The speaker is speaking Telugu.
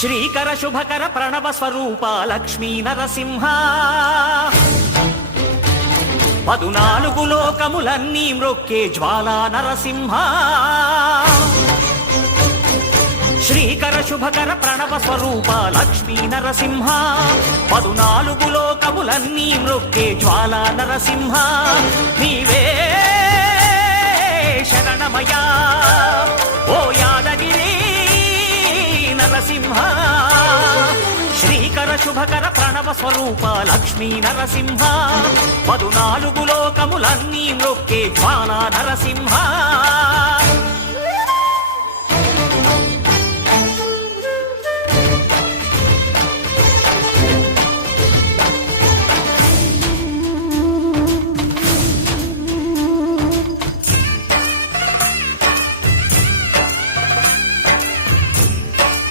శ్రీకర శుభకర ప్రణవ స్వరూప లక్ష్మీ నరసింహ 14 లోకములన్నీ మ్రొక్కే జ్వాలా నరసింహ శ్రీకర శుభకర ప్రణవ స్వరూప లక్ష్మీ నరసింహ 14 లోకములన్నీ మ్రొక్కే జ్వాలా నరసింహ నీవే శరణమయా ఓ యాదగిరి నరసింహ శ్రీకర శుభకర ప్రణవ స్వరూప లక్ష్మీ నరసింహ 14 లోకములన్నీ మ్రొక్కే జ్వాలా నరసింహ